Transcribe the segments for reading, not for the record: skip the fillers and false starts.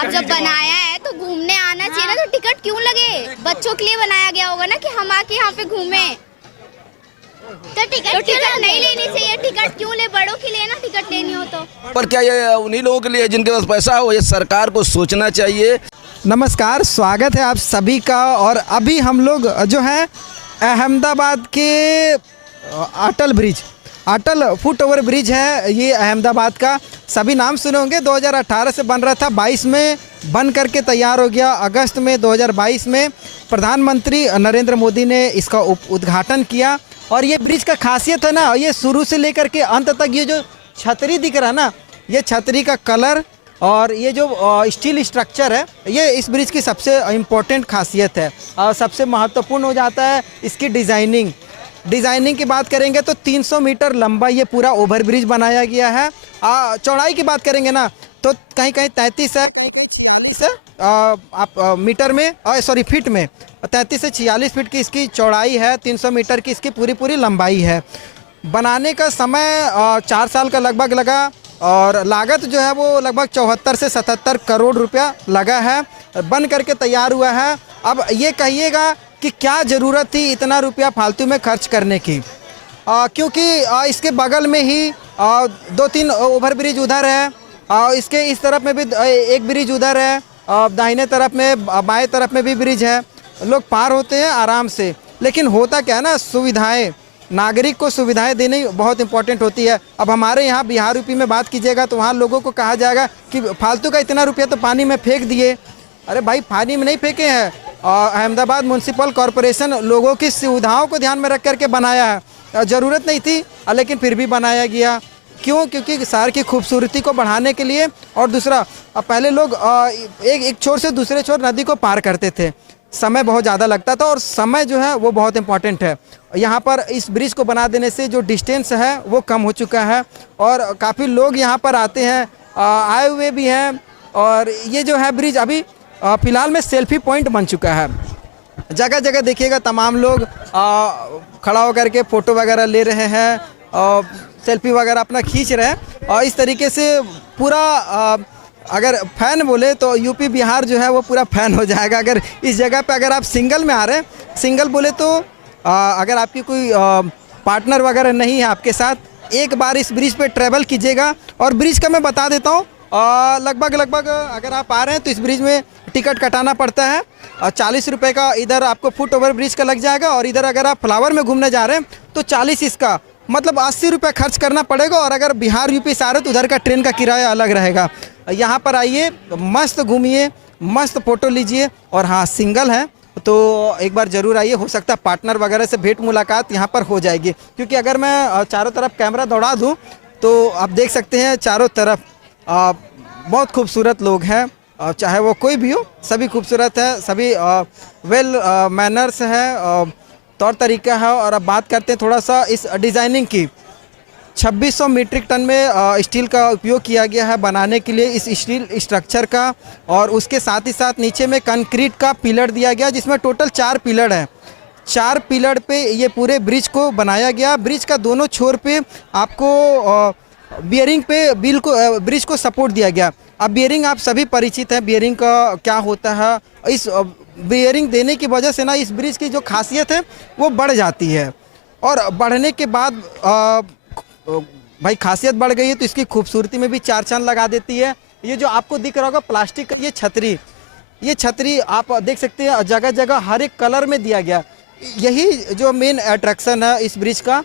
अब जब बनाया है तो घूमने आना चाहिए ना, तो टिकट क्यों लगे? बच्चों के लिए बनाया गया होगा ना कि हम आके यहाँ पे घूमे। तो टिकट नहीं लेनी चाहिए। टिकट क्यों ले? बड़ों के लिए ना टिकट लेनी हो तो। पर क्या ये उन्हीं लोगों के लिए जिनके पास पैसा हो? ये सरकार को सोचना चाहिए। नमस्कार, स्वागत है आप सभी का। और अभी हम लोग जो है अहमदाबाद के अटल फुट ओवर ब्रिज है, ये अहमदाबाद का। सभी नाम सुने होंगे। 2018 से बन रहा था, 22 में बन करके तैयार हो गया। अगस्त में 2022 में प्रधानमंत्री नरेंद्र मोदी ने इसका उद्घाटन किया। और ये ब्रिज का खासियत है ना, ये शुरू से लेकर के अंत तक ये जो छतरी दिख रहा है ना, ये छतरी का कलर और ये जो स्टील स्ट्रक्चर है, ये इस ब्रिज की सबसे इम्पोर्टेंट खासियत है। और सबसे महत्वपूर्ण हो जाता है इसकी डिज़ाइनिंग की बात करेंगे तो 300 मीटर लंबा ये पूरा ओवर ब्रिज बनाया गया है। चौड़ाई की बात करेंगे ना तो कहीं कहीं 33 है, कहीं कहीं 46 है। आप मीटर में फीट में 33 से 46 फीट की इसकी चौड़ाई है। 300 मीटर की इसकी पूरी लंबाई है। बनाने का समय 4 साल का लगभग लगा और लागत जो है वो लगभग 74 से 77 करोड़ रुपया लगा है। बन करके तैयार हुआ है। अब ये कहिएगा कि क्या ज़रूरत थी इतना रुपया फालतू में खर्च करने की, क्योंकि इसके बगल में ही 2-3 ओवर ब्रिज उधर है। इसके इस तरफ में भी एक ब्रिज उधर है। दाहिने तरफ में बाएं तरफ में भी ब्रिज है। लोग पार होते हैं आराम से। लेकिन होता क्या है ना, सुविधाएं, नागरिक को सुविधाएं देनी बहुत इंपॉर्टेंट होती है। अब हमारे यहाँ बिहार यूपी में बात कीजिएगा तो वहाँ लोगों को कहा जाएगा कि फालतू का इतना रुपया तो पानी में फेंक दिए। अरे भाई, पानी में नहीं फेंके हैं। अहमदाबाद म्यूनसिपल कॉरपोरेशन लोगों की सुविधाओं को ध्यान में रख करके बनाया है। ज़रूरत नहीं थी लेकिन फिर भी बनाया गया। क्यों? क्योंकि शहर की खूबसूरती को बढ़ाने के लिए। और दूसरा, पहले लोग एक छोर से दूसरे छोर नदी को पार करते थे, समय बहुत ज़्यादा लगता था और समय जो है वो बहुत इम्पॉर्टेंट है। यहाँ पर इस ब्रिज को बना देने से जो डिस्टेंस है वो कम हो चुका है और काफ़ी लोग यहाँ पर आते हैं, आए हुए भी हैं। और ये जो है ब्रिज अभी फ़िलहाल में सेल्फी पॉइंट बन चुका है। जगह जगह देखिएगा तमाम लोग खड़ा होकर के फ़ोटो वगैरह ले रहे हैं और सेल्फी वगैरह अपना खींच रहे हैं। और इस तरीके से पूरा अगर फ़ैन बोले तो यूपी बिहार जो है वो पूरा फ़ैन हो जाएगा। अगर इस जगह पे अगर आप सिंगल में आ रहे हैं, सिंगल बोले तो अगर आपकी कोई पार्टनर वगैरह नहीं है आपके साथ, एक बार इस ब्रिज पे ट्रैवल कीजिएगा। और ब्रिज का मैं बता देता हूँ, लगभग अगर आप आ रहे हैं तो इस ब्रिज में टिकट कटाना पड़ता है। 40 रुपये का इधर आपको फुट ओवर ब्रिज का लग जाएगा। और इधर अगर आप फ्लावर में घूमने जा रहे हैं तो 40 इसका, मतलब 80 रुपये खर्च करना पड़ेगा। और अगर बिहार यूपी से आ रहे तो उधर का ट्रेन का किराया अलग रहेगा। यहाँ पर आइए, मस्त घूमिए, मस्त फ़ोटो लीजिए। और हाँ, सिंगल है तो एक बार ज़रूर आइए। हो सकता है पार्टनर वगैरह से भेंट मुलाकात यहाँ पर हो जाएगी। क्योंकि अगर मैं चारों तरफ कैमरा दौड़ा दूँ तो आप देख सकते हैं चारों तरफ बहुत खूबसूरत लोग हैं। चाहे वो कोई भी हो, सभी खूबसूरत है, सभी वेल मैनर्स है, तौर तरीका है। और अब बात करते हैं थोड़ा सा इस डिज़ाइनिंग की। 2600 मीट्रिक टन में स्टील का उपयोग किया गया है बनाने के लिए इस स्टील स्ट्रक्चर का। और उसके साथ ही साथ नीचे में कंक्रीट का पिलर दिया गया, जिसमें टोटल 4 पिलर हैं। 4 पिलर पे ये पूरे ब्रिज को बनाया गया। ब्रिज का दोनों छोर पे आपको बियरिंग पे ब्रिज को सपोर्ट दिया गया। अब बियरिंग आप सभी परिचित हैं, बियरिंग का क्या होता है। इस बियरिंग देने की वजह से ना इस ब्रिज की जो खासियत है वो बढ़ जाती है। और बढ़ने के बाद भाई खासियत बढ़ गई है तो इसकी खूबसूरती में भी 4 चांद लगा देती है। ये जो आपको दिख रहा होगा प्लास्टिक का ये छतरी आप देख सकते हैं, जगह जगह हर एक कलर में दिया गया। यही जो मेन अट्रैक्शन है इस ब्रिज का।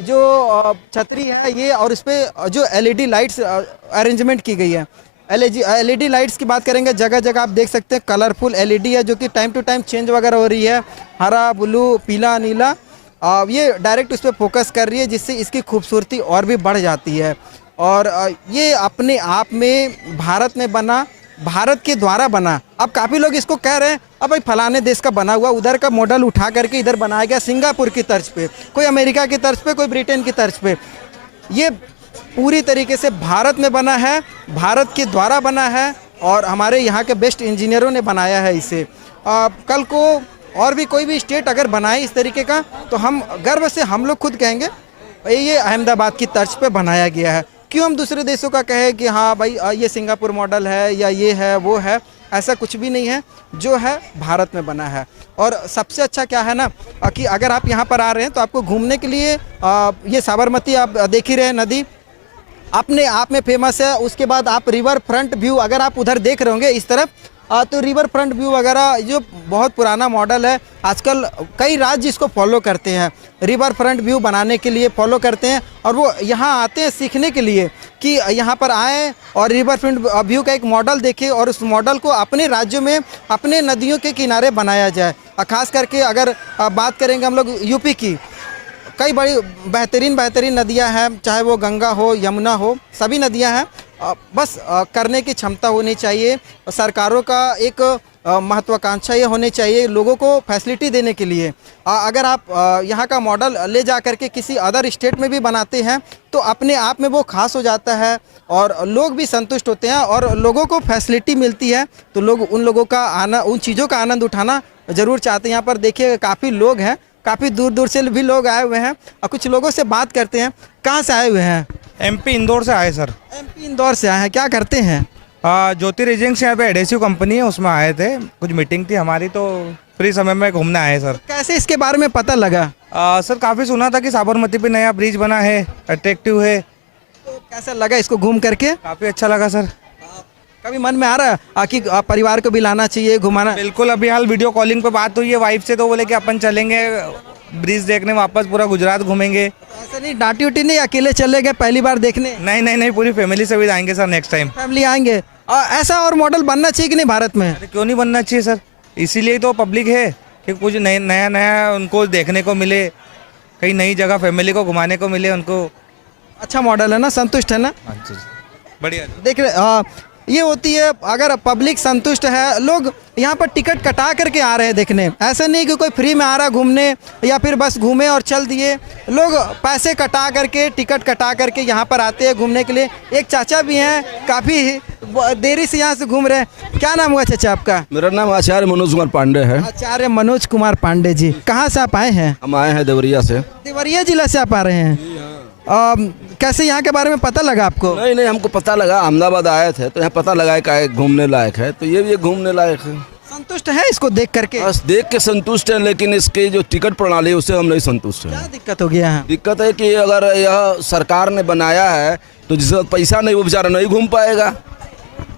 जो छतरी है ये, और इस पर जो LED लाइट्स अरेंजमेंट की गई है। LED लाइट्स की बात करेंगे, जगह जगह आप देख सकते हैं कलरफुल LED है, जो कि टाइम टू टाइम चेंज वगैरह हो रही है। हरा, ब्लू, पीला, नीला, ये डायरेक्ट उस पर फोकस कर रही है, जिससे इसकी खूबसूरती और भी बढ़ जाती है। और ये अपने आप में भारत में बना, भारत के द्वारा बना। अब काफ़ी लोग इसको कह रहे हैं अब भाई फलाने देश का बना हुआ, उधर का मॉडल उठा करके इधर बनाया गया सिंगापुर की तर्ज पे, कोई अमेरिका की तर्ज पे, कोई ब्रिटेन की तर्ज पे। ये पूरी तरीके से भारत में बना है, भारत के द्वारा बना है और हमारे यहाँ के बेस्ट इंजीनियरों ने बनाया है इसे। कल को और भी कोई भी स्टेट अगर बनाए इस तरीके का तो हम गर्व से हम लोग खुद कहेंगे ये अहमदाबाद की तर्ज पे बनाया गया है। क्यों हम दूसरे देशों का कहें कि हाँ भाई ये सिंगापुर मॉडल है या ये है वो है, ऐसा कुछ भी नहीं है, जो है भारत में बना है। और सबसे अच्छा क्या है ना कि अगर आप यहाँ पर आ रहे हैं तो आपको घूमने के लिए ये साबरमती आप देख ही रहे हैं, नदी अपने आप में फेमस है। उसके बाद आप रिवर फ्रंट व्यू अगर आप उधर देख रहे होंगे इस तरफ तो रिवर फ्रंट व्यू वगैरह जो बहुत पुराना मॉडल है, आजकल कई राज्य इसको फॉलो करते हैं, रिवर फ्रंट व्यू बनाने के लिए फॉलो करते हैं। और वो यहाँ आते हैं सीखने के लिए कि यहाँ पर आएँ और रिवर फ्रंट व्यू का एक मॉडल देखें और उस मॉडल को अपने राज्यों में अपने नदियों के किनारे बनाया जाए। खास करके अगर बात करेंगे हम लोग यूपी की, कई बड़ी बेहतरीन नदियां हैं, चाहे वो गंगा हो, यमुना हो, सभी नदियां हैं। बस करने की क्षमता होनी चाहिए। सरकारों का एक महत्वाकांक्षा ये होनी चाहिए लोगों को फैसिलिटी देने के लिए। अगर आप यहाँ का मॉडल ले जा करके किसी अदर स्टेट में भी बनाते हैं तो अपने आप में वो खास हो जाता है और लोग भी संतुष्ट होते हैं और लोगों को फैसिलिटी मिलती है, तो लोग उन लोगों का उन चीज़ों का आनंद उठाना ज़रूर चाहते हैं। यहाँ पर देखिए काफ़ी लोग हैं, काफ़ी दूर दूर से भी लोग आए हुए हैं और कुछ लोगों से बात करते हैं। कहाँ से आए हुए हैं? एमपी इंदौर से आए सर। एमपी इंदौर से आए हैं, क्या करते हैं? ज्योति रेजिंग्स यहाँ पे एडेसिव कंपनी है, उसमें आए थे, कुछ मीटिंग थी हमारी, तो फ्री समय में घूमने आए सर। कैसे इसके बारे में पता लगा? सर काफ़ी सुना था कि साबरमती पे नया ब्रिज बना है, अट्रैक्टिव है। तो कैसा लगा इसको घूम करके? काफ़ी अच्छा लगा सर। कभी मन में आ रहा है कि परिवार को भी लाना चाहिए, घुमाना? बिल्कुल, अभी हाल वीडियो कॉलिंग पे बात हुई है वाइफ से, तो बोले कि अपन चलेंगे ब्रिज देखने, वापस पूरा गुजरात घूमेंगे। ऐसा नहीं डांटी उटी नहीं, अकेले चले गए पहली बार देखने? नहीं, पूरी फैमिली से भी आएंगे सर नेक्स्ट टाइम। फैमिली आएंगे। ऐसा और मॉडल बनना चाहिए कि नहीं भारत में? अरे क्यों नहीं बनना चाहिए सर, इसीलिए तो पब्लिक है कि कुछ नया उनको देखने को मिले, कहीं नई जगह फैमिली को घुमाने को मिले उनको। अच्छा मॉडल है ना, संतुष्ट है ना? बढ़िया। देख रहे ये होती है, अगर पब्लिक संतुष्ट है, लोग यहाँ पर टिकट कटा करके आ रहे हैं देखने। ऐसा नहीं कि कोई फ्री में आ रहा घूमने या फिर बस घूमे और चल दिए, लोग पैसे कटा करके, टिकट कटा करके यहाँ पर आते हैं घूमने के लिए। एक चाचा भी हैं, काफ़ी देरी से यहाँ से घूम रहे हैं। क्या नाम हुआ चाचा आपका? मेरा नाम आचार्य मनोज कुमार पांडे है। आचार्य मनोज कुमार पांडे जी, कहाँ से आप आए हैं? हम आए हैं देवरिया से। देवरिया जिला से आप आ रहे हैं? कैसे यहाँ के बारे में पता लगा आपको? नहीं, हमको पता लगा, अहमदाबाद आए थे तो यहाँ पता लगा है घूमने लायक है, तो ये भी घूमने लायक है। संतुष्ट है इसको देख करके? बस देख के संतुष्ट है, लेकिन इसकी जो टिकट प्रणाली है उससे हम नहीं संतुष्ट हैं। क्या दिक्कत हो गया है? दिक्कत है कि अगर यह सरकार ने बनाया है तो जिसके पास पैसा नहीं वो बेचारा नहीं घूम पाएगा,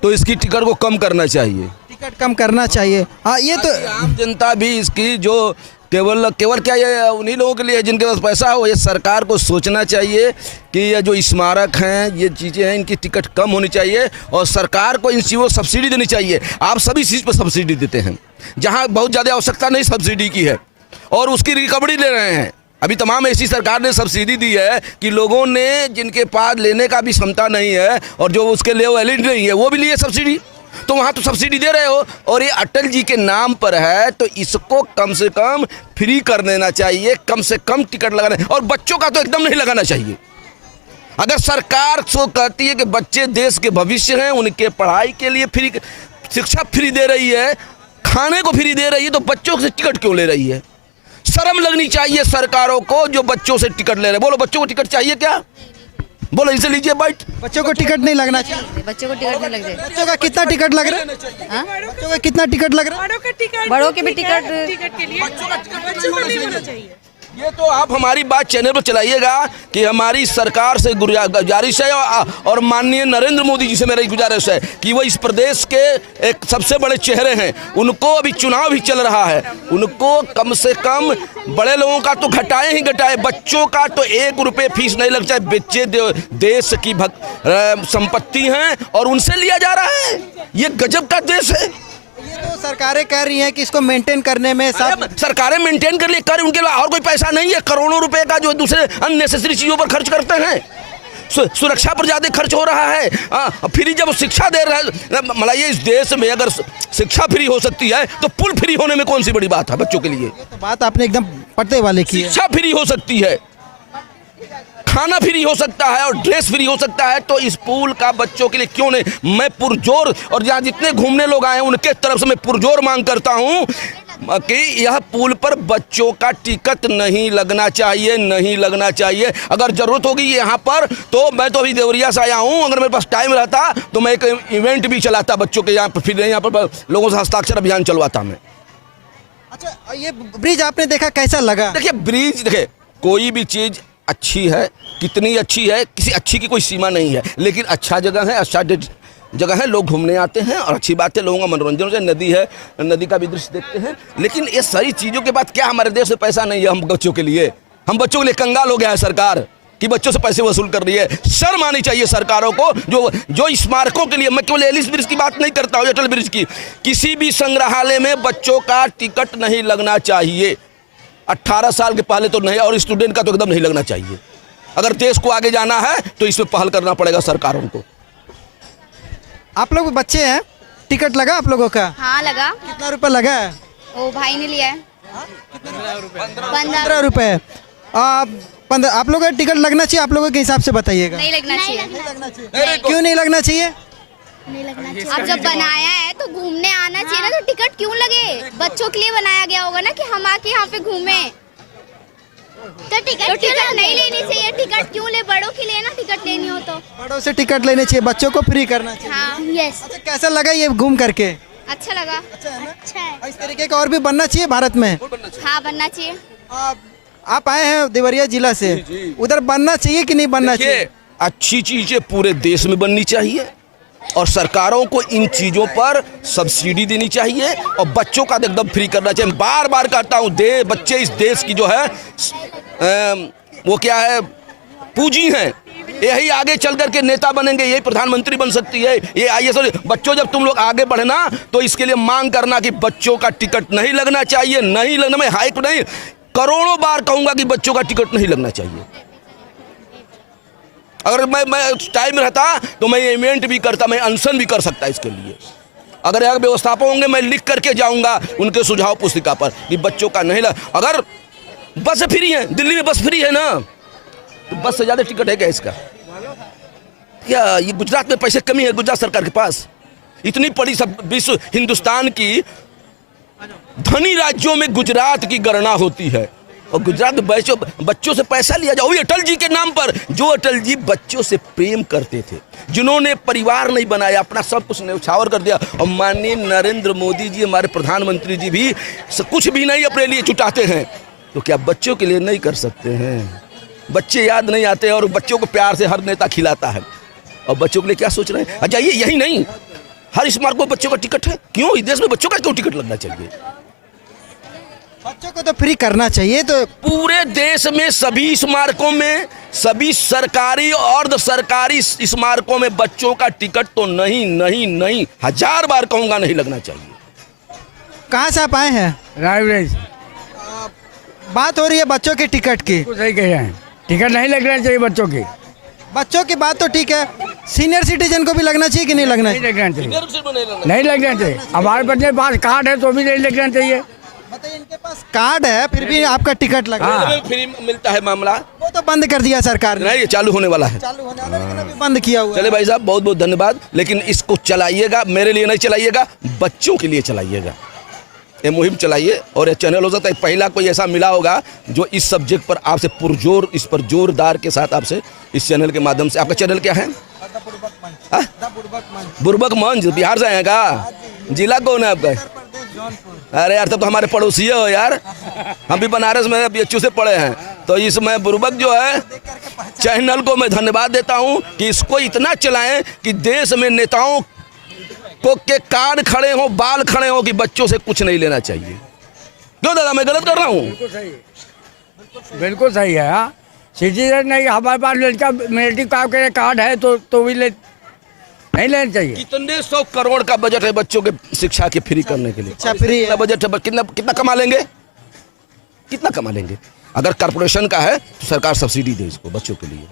तो इसकी टिकट को कम करना चाहिए। टिकट कम करना चाहिए। हाँ, ये तो आम जनता भी इसकी जो केवल क्या ये उन्हीं लोगों के लिए है जिनके पास पैसा हो। ये सरकार को सोचना चाहिए कि ये जो स्मारक हैं, ये चीज़ें हैं, इनकी टिकट कम होनी चाहिए और सरकार को इन चीज़ों को सब्सिडी देनी चाहिए। आप सभी चीज़ पर सब्सिडी देते हैं, जहां बहुत ज़्यादा आवश्यकता नहीं सब्सिडी की है, और उसकी रिकवरी ले रहे हैं। अभी तमाम ऐसी सरकार ने सब्सिडी दी है कि लोगों ने जिनके पास लेने का भी क्षमता नहीं है और जो उसके लिए वैलिड नहीं है वो भी लिए सब्सिडी, तो वहाँ तो सब्सिडी दे रहे हो। और ये अटल जी के नाम पर है तो इसको कम से कम फ्री कर देना चाहिए, कम से कम टिकट लगाना, और बच्चों का तो एकदम नहीं लगाना चाहिए। अगर सरकार सो कहती है कि बच्चे देश के भविष्य हैं, उनके पढ़ाई के लिए फ्री शिक्षा फ्री दे रही है, खाने को फ्री दे रही है, तो बच्चों से टिकट क्यों ले रही है? शर्म लगनी चाहिए सरकारों को जो बच्चों से टिकट ले रहे हैं। बोलो बच्चों को टिकट चाहिए क्या? बोलो इसे लीजिए बाइट। बच्चों को टिकट नहीं लगना चाहिए। बच्चों को टिकट नहीं लग जाए। बच्चों का कितना टिकट लग रहा है? हाँ? बच्चों का कितना टिकट लग रहा है? बड़ों के भी टिकट के लिए बच्चों को नहीं होना चाहिए। ये तो आप हमारी बात चैनल पर चलाइएगा कि हमारी सरकार से गुजारिश है और माननीय नरेंद्र मोदी जी से मेरी गुजारिश है कि वो इस प्रदेश के एक सबसे बड़े चेहरे हैं, उनको अभी चुनाव भी चल रहा है, उनको कम से कम बड़े लोगों का तो घटाए ही घटाए, बच्चों का तो 1 रुपये फीस नहीं लग चाहिए। बच्चे देश की संपत्ति हैं और उनसे लिया जा रहा है। ये गजब का देश है। ये तो सरकारें कह रही हैं कि इसको मेंटेन करने में सब सरकारें मेंटेन कर लिए कर, उनके लिए और कोई पैसा नहीं है। करोड़ों रुपए का जो दूसरे अननेसेसरी चीजों पर खर्च करते हैं, सुरक्षा पर ज्यादा खर्च हो रहा है। फ्री जब शिक्षा दे रहा है, मतलब ये इस देश में अगर शिक्षा फ्री हो सकती है तो पुल फ्री होने में कौन सी बड़ी बात है बच्चों के लिए? तो बात आपने एकदम पड़ते वाले की है। शिक्षा फ्री हो सकती है, खाना फ्री हो सकता है और ड्रेस फ्री हो सकता है, तो इस पुल का बच्चों के लिए क्यों नहीं? मैं पुरजोर, और जहाँ जितने घूमने लोग आए हैं उनके तरफ से मैं पुरजोर मांग करता हूँ कि यह पुल पर बच्चों का टिकट नहीं लगना चाहिए, नहीं लगना चाहिए। अगर ज़रूरत होगी यहाँ पर तो मैं तो अभी देवरिया से आया हूँ, अगर मेरे पास टाइम रहता तो मैं एक इवेंट भी चलाता बच्चों के यहाँ पर, फिर यहाँ पर लोगों से हस्ताक्षर अभियान चलवाता मैं। अच्छा, ये ब्रिज आपने देखा, कैसा लगा? देखिए ब्रिज, देखिए कोई भी चीज़ अच्छी है, कितनी अच्छी है, किसी अच्छी की कोई सीमा नहीं है, लेकिन अच्छा जगह है, अच्छा जगह है, लोग घूमने आते हैं और अच्छी बात है, लोगों का मनोरंजन से, नदी है, नदी का भी दृश्य देखते हैं। लेकिन ये सारी चीज़ों के बाद क्या हमारे देश में पैसा नहीं है हम बच्चों के लिए? हम बच्चों के लिए कंगाल हो गया है सरकार कि बच्चों से पैसे वसूल कर रही है। शर्म आनी चाहिए सरकारों को, जो स्मारकों के लिए, मैं केवल एलिस ब्रिज की बात नहीं करता हूँ, अटल ब्रिज की, किसी भी संग्रहालय में बच्चों का टिकट नहीं लगना चाहिए। 18 साल के पहले तो नहीं, और स्टूडेंट का तो एकदम नहीं लगना चाहिए। अगर देश को आगे जाना है तो इसमें पहल करना पड़ेगा सरकारों को। आप लोग बच्चे हैं, टिकट लगा आप लोगों का? हाँ लगा। कितना रुपए लगा है? ओ भाई ने लिया है 15 रुपए। आप लोगों का टिकट लगना चाहिए, आप लोगों के हिसाब से बताइएगा। नहीं लगना चाहिए। क्यों नहीं लगना चाहिए? अब जब बनाया है तो घूमने आना चाहिए ना, तो टिकट क्यों लगे? बच्चों के लिए बनाया गया होगा ना कि हम आके यहाँ पे घूमें। तो टिकट नहीं लेनी चाहिए। टिकट क्यों ले? बड़ों के लिए ना टिकट लेनी हो तो बड़ों से टिकट लेने चाहिए, बच्चों को फ्री करना चाहिए। हाँ यस। अच्छा, कैसा लगा ये घूम करके? अच्छा लगा। अच्छा है। इस तरीके का और भी बनना चाहिए भारत में। हाँ बनना चाहिए। आप आए हैं देवरिया जिला से, उधर बनना चाहिए कि नहीं बनना चाहिए? अच्छी चीजें पूरे देश में बननी चाहिए और सरकारों को इन चीज़ों पर सब्सिडी देनी चाहिए और बच्चों का एकदम फ्री करना चाहिए। बार बार कहता हूँ, बच्चे इस देश की जो है वो क्या है, पूंजी हैं। यही आगे चल करके नेता बनेंगे, यही प्रधानमंत्री बन सकती है, ये IAS। बच्चों जब तुम लोग आगे बढ़ना तो इसके लिए मांग करना कि बच्चों का टिकट नहीं लगना चाहिए, नहीं लगना। मैं हाइप नहीं, करोड़ों बार कहूँगा कि बच्चों का टिकट नहीं लगना चाहिए। अगर मैं टाइम रहता तो मैं इवेंट भी करता, मैं अनशन भी कर सकता इसके लिए। अगर यहाँ व्यवस्थापक होंगे मैं लिख करके जाऊंगा उनके सुझाव पुस्तिका पर कि बच्चों का नहीं अगर बस फ्री है, दिल्ली में बस फ्री है ना, तो बस से ज़्यादा टिकट है क्या इसका? क्या ये गुजरात में पैसे कमी है गुजरात सरकार के पास? इतनी बड़ी सब विश्व हिंदुस्तान की धनी राज्यों में गुजरात की गणना होती है और गुजरात में बच्चों से पैसा लिया जाओ, अटल जी के नाम पर। जो अटल जी बच्चों से प्रेम करते थे, जिन्होंने परिवार नहीं बनाया, अपना सब कुछ न्यौछावर कर दिया। और माननीय नरेंद्र मोदी जी, हमारे प्रधानमंत्री जी भी कुछ भी नहीं अपने लिए जुटाते हैं, तो क्या बच्चों के लिए नहीं कर सकते हैं? बच्चे याद नहीं आते और बच्चों को प्यार से हर नेता खिलाता है, और बच्चों के लिए क्या सोच रहे हैं? अच्छा यही नहीं, हर स्मारक में बच्चों का टिकट है। क्यों इस देश में बच्चों का क्यों टिकट लगना चाहिए? बच्चों को तो फ्री करना चाहिए। तो पूरे देश में सभी स्मारकों में, सभी सरकारी और अर्ध सरकारी स्मारकों में बच्चों का टिकट तो नहीं नहीं नहीं, 1000 बार कहूंगा, नहीं लगना चाहिए। कहाँ से आप आए हैं? रायबरेली। बात हो रही है बच्चों के टिकट की। सही कह रहे हैं, टिकट नहीं लगना चाहिए बच्चों की। बच्चों की बात तो ठीक है, सीनियर सिटीजन को भी लगना चाहिए कि नहीं लगना नहीं चाहिए? लगना चाहिए, नहीं लगना चाहिए। हमारे बच्चे के पास कार्ड है तो भी नहीं लगना चाहिए। बताइए, इनके पास कार्ड है फिर भी आपका टिकट लगा। हाँ। फ्री मिलता है मामला, वो तो बंद कर दिया सरकार ने। नहीं ये चालू होने वाला है। चालू होने वाला, लेकिन अभी बंद किया हुआ है। चले भाई साहब, बहुत बहुत धन्यवाद, लेकिन इसको चलाइएगा, मेरे लिए नहीं चलाइएगा, बच्चों के लिए चलाइएगा। ये मुहिम चलाइए और ये चैनल हो सकता है पहला कोई ऐसा मिला होगा जो इस सब्जेक्ट पर आपसे पुरजोर, इस पर जोरदार के साथ आपसे इस चैनल के माध्यम से। आपका चैनल क्या है? बुर्बक मंच। बिहार से आए का? जिला कौन है आपका? अरे यार तब तो हमारे पड़ोसी हो यार, हम भी बनारस में BHU से पढ़े हैं। तो इसमें बुर्बक जो है चैनल को मैं धन्यवाद देता हूं कि इसको इतना चलाएं कि देश में नेताओं को के कान खड़े हो, बाल खड़े हो कि बच्चों से कुछ नहीं लेना चाहिए। क्यों दादा, मैं गलत कर रहा हूँ? बिल्कुल सही है। हाँ, सिटीजन नहीं, हमारे पास लड़का मिलिट्री कार्ड है तो भी नहीं लेना चाहिए। कितने 100 करोड़ का बजट है बच्चों के शिक्षा के फ्री करने के लिए? अच्छा फ्री है। बजट है, कितना कमा लेंगे? कितना कमा लेंगे? अगर कॉर्पोरेशन का है तो सरकार सब्सिडी दे इसको बच्चों के लिए।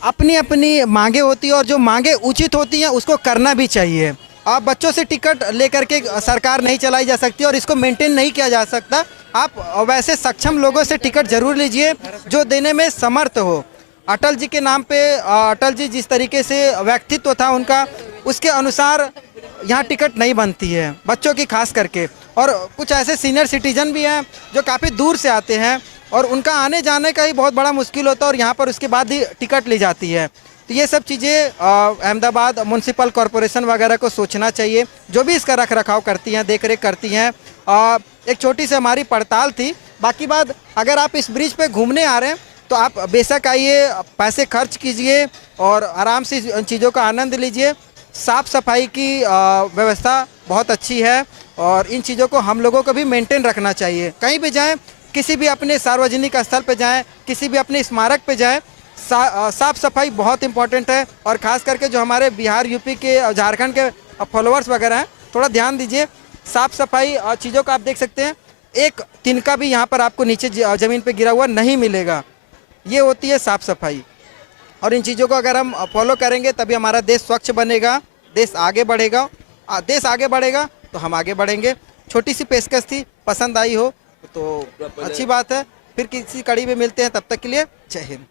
अपनी अपनी मांगे होती है और जो मांगे उचित होती हैं उसको करना भी चाहिए। आप बच्चों से टिकट लेकर के सरकार नहीं चलाई जा सकती और इसको मेंटेन नहीं किया जा सकता। आप वैसे सक्षम लोगों से टिकट जरूर लीजिए जो देने में समर्थ हो। अटल जी के नाम पे, अटल जी जिस तरीके से व्यक्तित्व था उनका, उसके अनुसार यहाँ टिकट नहीं बनती है, बच्चों की खास करके। और कुछ ऐसे सीनियर सिटीजन भी हैं जो काफ़ी दूर से आते हैं और उनका आने जाने का ही बहुत बड़ा मुश्किल होता है और यहाँ पर उसके बाद ही टिकट ली जाती है। तो ये सब चीज़ें अहमदाबाद म्यूनसिपल कॉरपोरेशन वगैरह को सोचना चाहिए, जो भी इसका रख रखाव करती हैं, देख रेख करती हैं। एक छोटी सी हमारी पड़ताल थी। बाकी बात, अगर आप इस ब्रिज पे घूमने आ रहे हैं तो आप बेशक आइए, पैसे खर्च कीजिए और आराम से इन चीज़ों का आनंद लीजिए। साफ़ सफाई की व्यवस्था बहुत अच्छी है और इन चीज़ों को हम लोगों को भी मेंटेन रखना चाहिए। कहीं भी जाएं, किसी भी अपने सार्वजनिक स्थल पे जाएं, किसी भी अपने स्मारक पे जाएं, साफ़ सफाई बहुत इंपॉर्टेंट है। और ख़ास करके जो हमारे बिहार, यूपी के, झारखंड के फॉलोअर्स वगैरह हैं, थोड़ा ध्यान दीजिए। साफ़ सफाई चीज़ों का आप देख सकते हैं, एक तिनका भी यहाँ पर आपको नीचे ज़मीन पे गिरा हुआ नहीं मिलेगा। ये होती है साफ़ सफाई। और इन चीज़ों को अगर हम फॉलो करेंगे तभी हमारा देश स्वच्छ बनेगा, देश आगे बढ़ेगा। देश आगे बढ़ेगा तो हम आगे बढ़ेंगे। छोटी सी पेशकश थी, पसंद आई हो तो अच्छी बात है। फिर किसी कड़ी में मिलते हैं, तब तक के लिए जय हिंद।